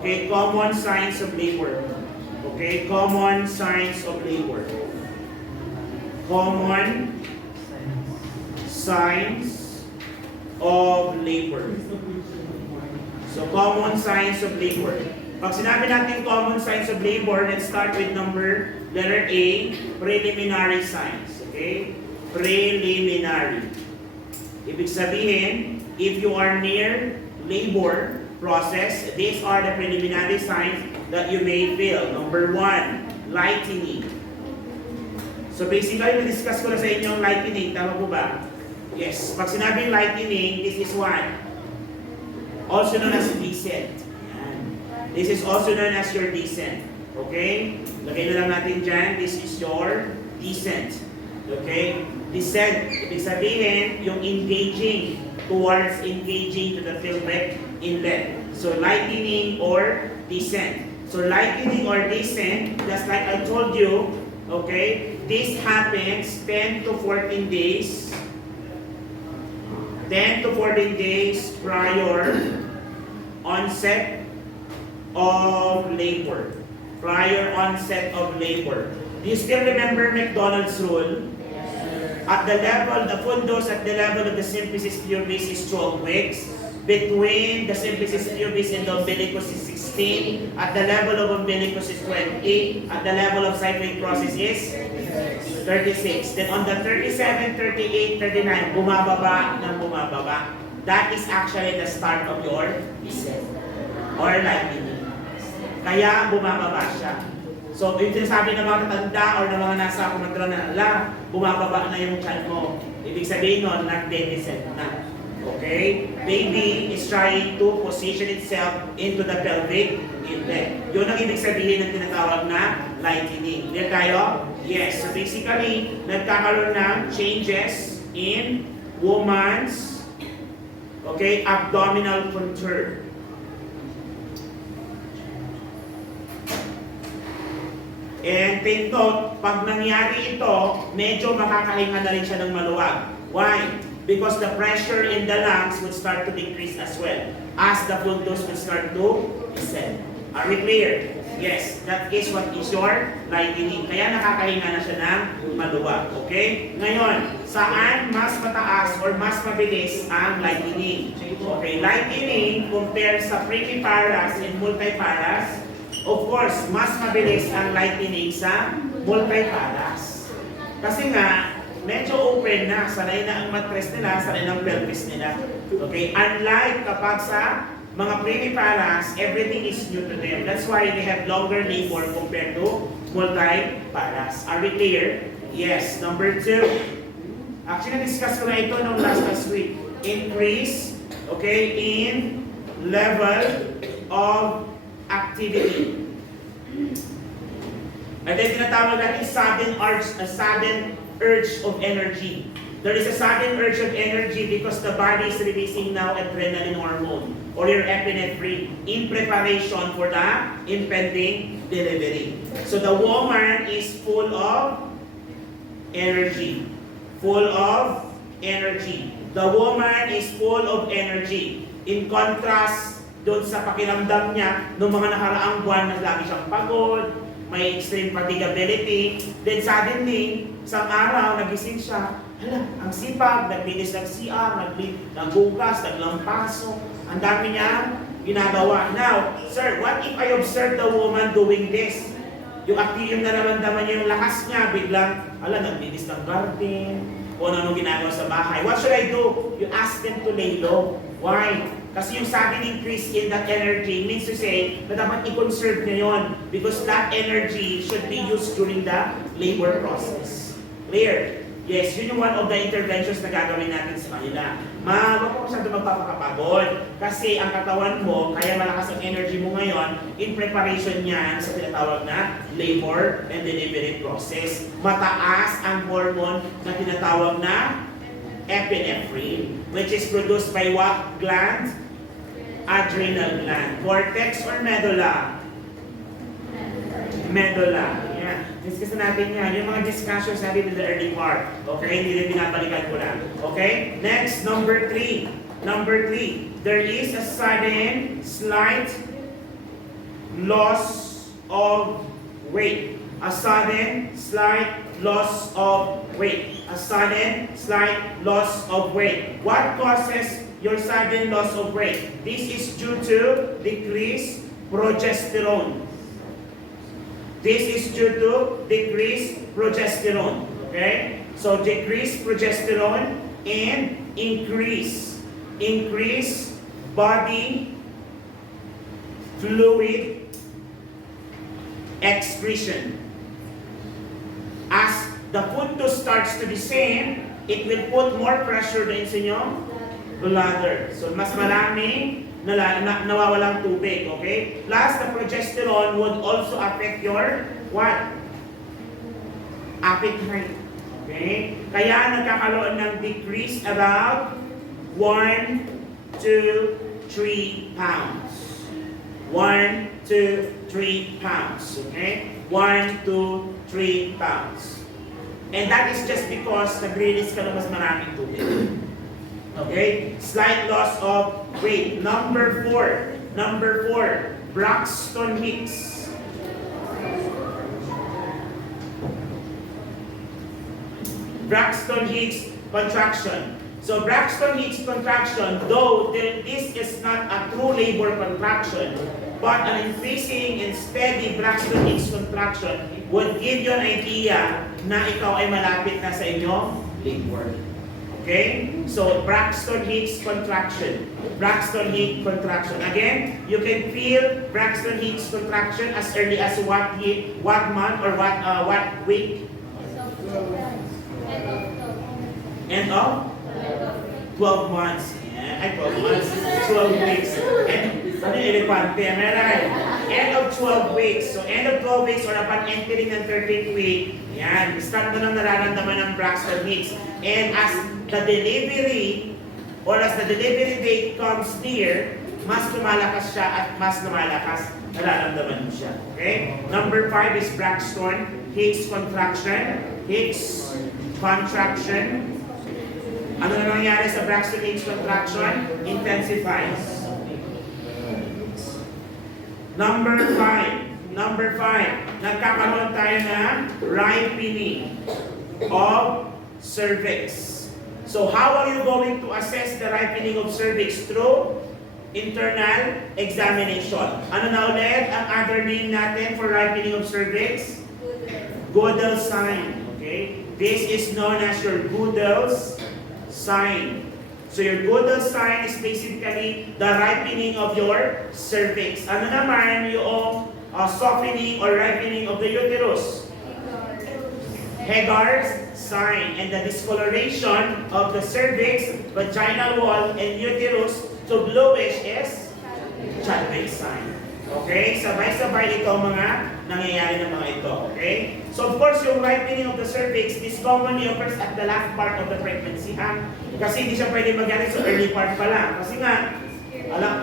Okay, common signs of labor. Okay, common signs of labor. Common signs of labor. So, common signs of labor. Pag sinabi natin common signs of labor, let's start with letter A, preliminary signs. Okay? Preliminary. Ibig sabihin, if you are near labor process, these are the preliminary signs that you may feel. Number 1, lightening. So basically, na-discuss ko na sa inyo ang lightening. Tama po ba? Yes. Pag sinabing lightening, this is what? Also known as descent. This is also known as your descent. Okay? Lagay na lang natin dyan. This is your descent. Okay? Descent. Ibig sabihin, yung engaging to the filmic inlet. So, lightening or descent. So, lightening or descent, just like I told you, okay, this happens 10 to 14 days. 10 to 14 days prior onset of labor. Prior onset of labor. Do you still remember McDonald's rule? At the level, the full dose at the level of the symphysis pubis is 12 weeks. Between the symphysis pubis and the umbilicus is 16. At the level of umbilicus is 20. At the level of cyclic process is 36. Then on the 37, 38, 39, bumababa ng bumababa. That is actually the start of your descent or lightening. Kaya bumababa siya. So, yung sinasabi ng mga tatanda or ng mga nasa kumadra na, bumababa na yung tiyan mo. Ibig sabihin nun, nag-descent na. Okay? Baby is trying to position itself into the pelvic inlet. Yun ang ibig sabihin ng tinatawag na lightening. Hindi tayo? Yes. So, basically, nagkakaroon ng changes in woman's abdominal contour. And take note, pag nangyari ito, medyo makakahinga na rin siya ng maluwag. Why? Because the pressure in the lungs will start to decrease as well as the blood dose will start to descend. Are we clear? Yes, that is what is your lightening. Kaya nakakahinga na siya ng maluwag. Okay? Ngayon, saan mas mataas or mas mabilis ang lightening? Okay, lightening compared sa primiparas and multiparas. Of course, mas mabilis ang lightening sa multiparas. Kasi nga, medyo open na, sanay na ang mattress nila, sanay na ang pelvis nila. Okay? Unlike kapag sa mga primiparas, everything is new to them. That's why they have longer labor compared to multiparas. Are we clear? Yes. Number 2. Actually, na-discuss ko na ito nung last week. Increase, okay, in level of activity. And then tinatawag natin sudden urge of energy. There is a sudden urge of energy because the body is releasing now adrenaline hormone or your epinephrine in preparation for the impending delivery. So the woman is full of energy. Full of energy. The woman is full of energy. In contrast, doon sa pakiramdam niya, noong mga nakaraang buwan na lagi siyang pagod, may extreme fatigability, then suddenly, isang araw, nagising siya, ang sipag, naglinis ng CR, nagbukas, naglampaso, ang dami niya ginagawa. Now, sir, what if I observe the woman doing this? Yung nararamdaman niya, yung lakas niya, biglang, naglinis ng garden, o ano ginagawa sa bahay. What should I do? You ask them to lay low. Why? Kasi yung sudden increase in that energy means to say na dapat i-conserve niya yun because that energy should be used during the labor process. Clear? Yes, yun yung one of the interventions na gagawin natin sa kanila. Huwag mo masyado magpapakapagod kasi ang katawan mo, kaya malakas ang energy mo ngayon in preparation niyan sa tinatawag na labor and delivery process. Mataas ang hormone na tinatawag na epinephrine, which is produced by what gland? Adrenal gland. Cortex or medulla? Medulla. Yeah. Discuss natin yan. Yung mga discussions natin in the early part. Okay? Hindi rin binabalikan ko lang. Okay? Next, number 3. There is a sudden, slight loss of weight. A sudden, slight loss of weight. A sudden, slight loss of weight. What causes your sudden loss of weight? This is due to decreased progesterone. This is due to decreased progesterone. Okay? So decreased progesterone and increase body fluid excretion. As the food starts to descend, it will put more pressure din sa inyong bladder. So mas maraming nawawalang tubig, okay? Plus, the progesterone would also affect your what? Appetite. Okay? Kaya nagkakaroon ng decrease about 1 to 3 pounds. 1 to 3 pounds. Okay? 1 to 3 pounds. And that is just because nag-release ka ng mas maraming tubig. Okay? Slight loss of weight. Number 4. Braxton Hicks. Braxton Hicks contraction. So Braxton Hicks contraction, though this is not a true labor contraction, but an increasing and steady Braxton Hicks contraction would give you an idea na ikaw ay malapit na sa inyong labor. Okay? So Braxton Hicks contraction. Braxton Hicks contraction. Again, you can feel Braxton Hicks contraction as early as what month or what week? End of 12 months. Yeah, 12 months. 12 weeks. Ano yung elepante? End of 12 weeks. So end of 12 weeks or upon entering ng 13th week, yan, start mo nang nararamdaman ng Braxton Hicks. And as the delivery or as the delivery date comes near, mas lumalakas siya at mas lumalakas nararamdaman mo siya. Okay? Number 5 is Braxton Hicks contraction. Hicks contraction. Ano na nangyari sa Braxton Hicks contraction? Intensifies. Number 5, nagkakaroon tayo ng ripening of cervix. So how are you going to assess the ripening of cervix? Through internal examination. Ano na ulit ang other name natin for ripening of cervix? Gödel sign. Okay? This is known as your Gödel's sign. So your Gödel sign is basically the ripening of your cervix. Ano naman yung softening or ripening of the uterus? Hagar's sign. And the discoloration of the cervix, vaginal wall, and uterus to bluish is Chadwick sign. Okay? Sabay-sabay ito mga nangyayari ng mga ito. Okay? So of course, yung ripening of the cervix, this commonly occurs at the last part of the pregnancy. Kasi hindi siya pwede magyari sa early part pa lang. Kasi nga,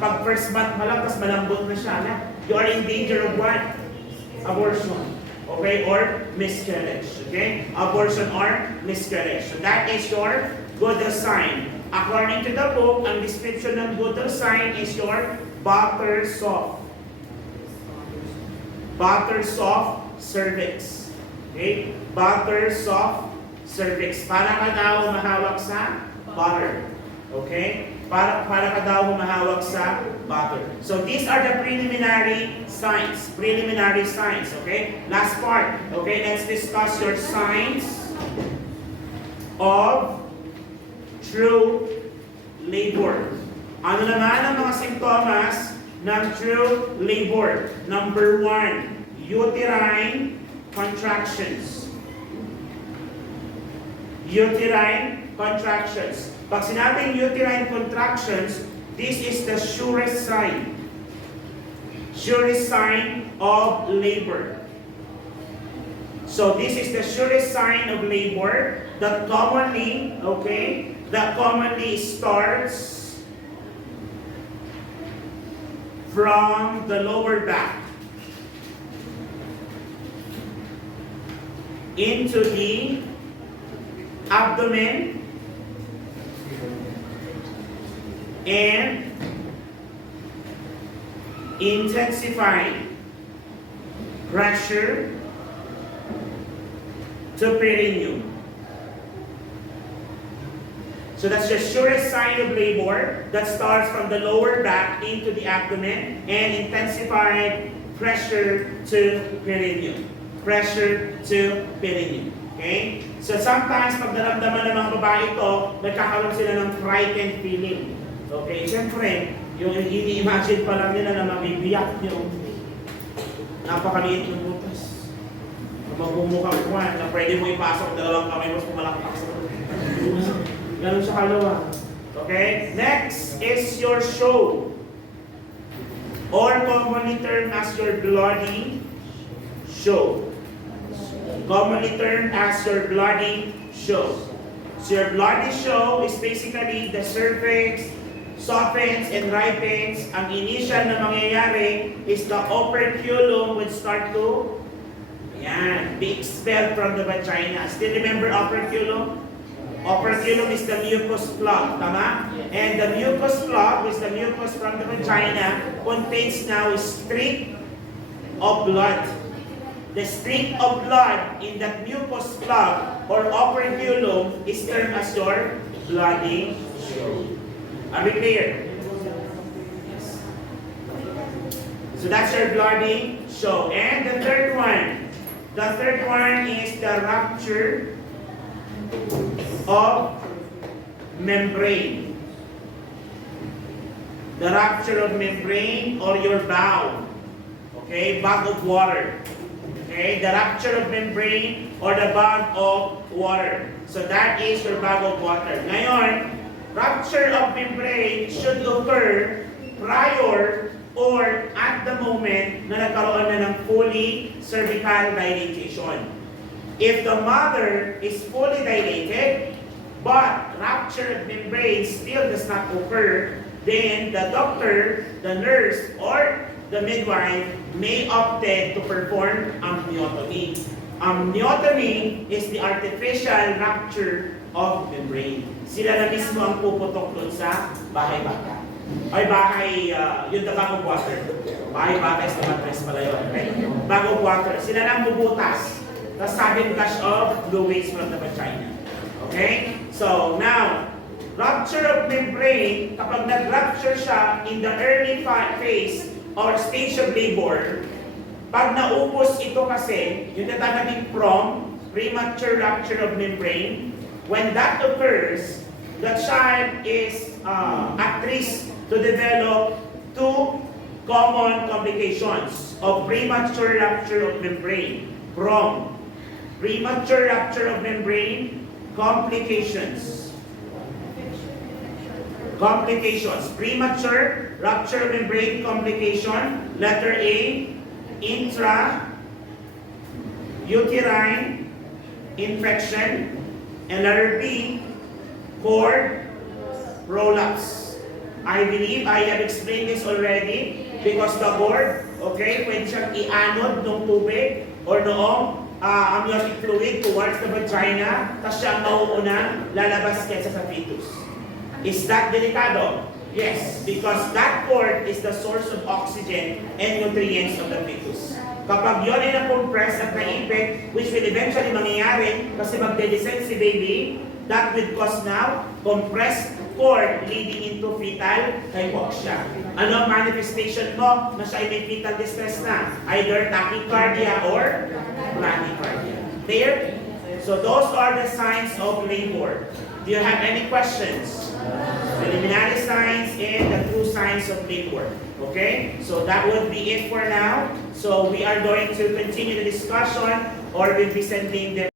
pag first month pa lang, mas malambot na siya. You are in danger of what? Abortion. Okay? Or miscarriage. Okay? Abortion or miscarriage. So that is your Gödel sign. According to the book, ang description ng Gödel sign is your butter soft cervix. Okay? Butter soft cervix. Para ka daw mahawak sa butter. Okay? Para ka daw mahawak sa butter. So these are the preliminary signs. Preliminary signs. Okay? Last part. Okay? Let's discuss your signs of true labor. Ano naman ang mga simptomas ng true labor? Number 1, uterine contractions. Uterine contractions. Pag sinabing uterine contractions, this is the surest sign. Surest sign of labor. So this is the surest sign of labor that commonly starts from the lower back into the abdomen and intensifying pressure to perineum. So that's the surest sign of labor that starts from the lower back into the abdomen and intensified pressure to perineum. Pressure to perineum. Okay? So sometimes pag naramdaman ng mga babae ito, nagkakaroon sila ng frightened feeling. Okay? Siyempre, yung ini-imagine pa lang nila na mabibiyak yung napakaliit ng butas. Magmumukhang kuwan na pwede mo ipasok dalawang kamay mo pumalakpak sa ganun sa kalawa. Okay? Next is your show. Or commonly termed as your bloody show. Commonly termed as your bloody show. So your bloody show is basically the cervix softens and ripens. Ang initial na mangyayari is the operculum would start to be expelled from the vagina. Still remember operculum? Operculum is the mucus plug, tama? And the mucus plug is the mucus from the vagina contains now a streak of blood. The streak of blood in that mucus plug or operculum is termed as your bloody show. Are we clear? Yes. So that's your bloody show. And the third one is the rupture of membrane. The rupture of membrane or your bowel. Okay, bag of water. Okay, the rupture of membrane or the bag of water. So that is your bag of water. Ngayon, rupture of membrane should occur prior or at the moment na nagkaroon na ng fully cervical dilatation. If the mother is fully dilated, but rupture of membrane still does not occur, then the doctor, the nurse, or the midwife may opt to perform amniotomy. Amniotomy is the artificial rupture of membrane. Sila na mismo ang puputok doon sa bahay bata. Ay bahay, yung the bag of water. Bahay bata is the mattress pala yun. Right? Bag of water. Sila na ang bubutas. The sudden gush of fluids from the vagina. Okay? So, now, rupture of membrane, kapag nag-rupture siya in the early phase or stage of labor, pag naupos ito kasi, yung natataging premature rupture of membrane, when that occurs, the child is at risk to develop two common complications of premature rupture of membrane. Premature rupture of membrane, complications. Premature rupture of membrane complication. Letter A, intrauterine infection. And letter B, cord prolapse. I believe I have explained this already because the cord, okay, pwede siyang i-anod ng tubig or noong amniotic fluid towards the vagina, tapos siya ang mauunang lalabas kesa sa fetus. Is that delikado? Yes, because that cord is the source of oxygen and nutrients of the fetus. Kapag yun ay na-compress at naipit, which will eventually mangyayari kasi magde-descend si baby, that will cause now compressed cord leading into fetal hypoxia. Ano ang manifestation mo na siya ay may fetal distress na? Either tachycardia or bradycardia. Clear? So those are the signs of labor. Do you have any questions? Preliminary signs and the true signs of labor. Okay? So that would be it for now. So we are going to continue the discussion or we'll be sending them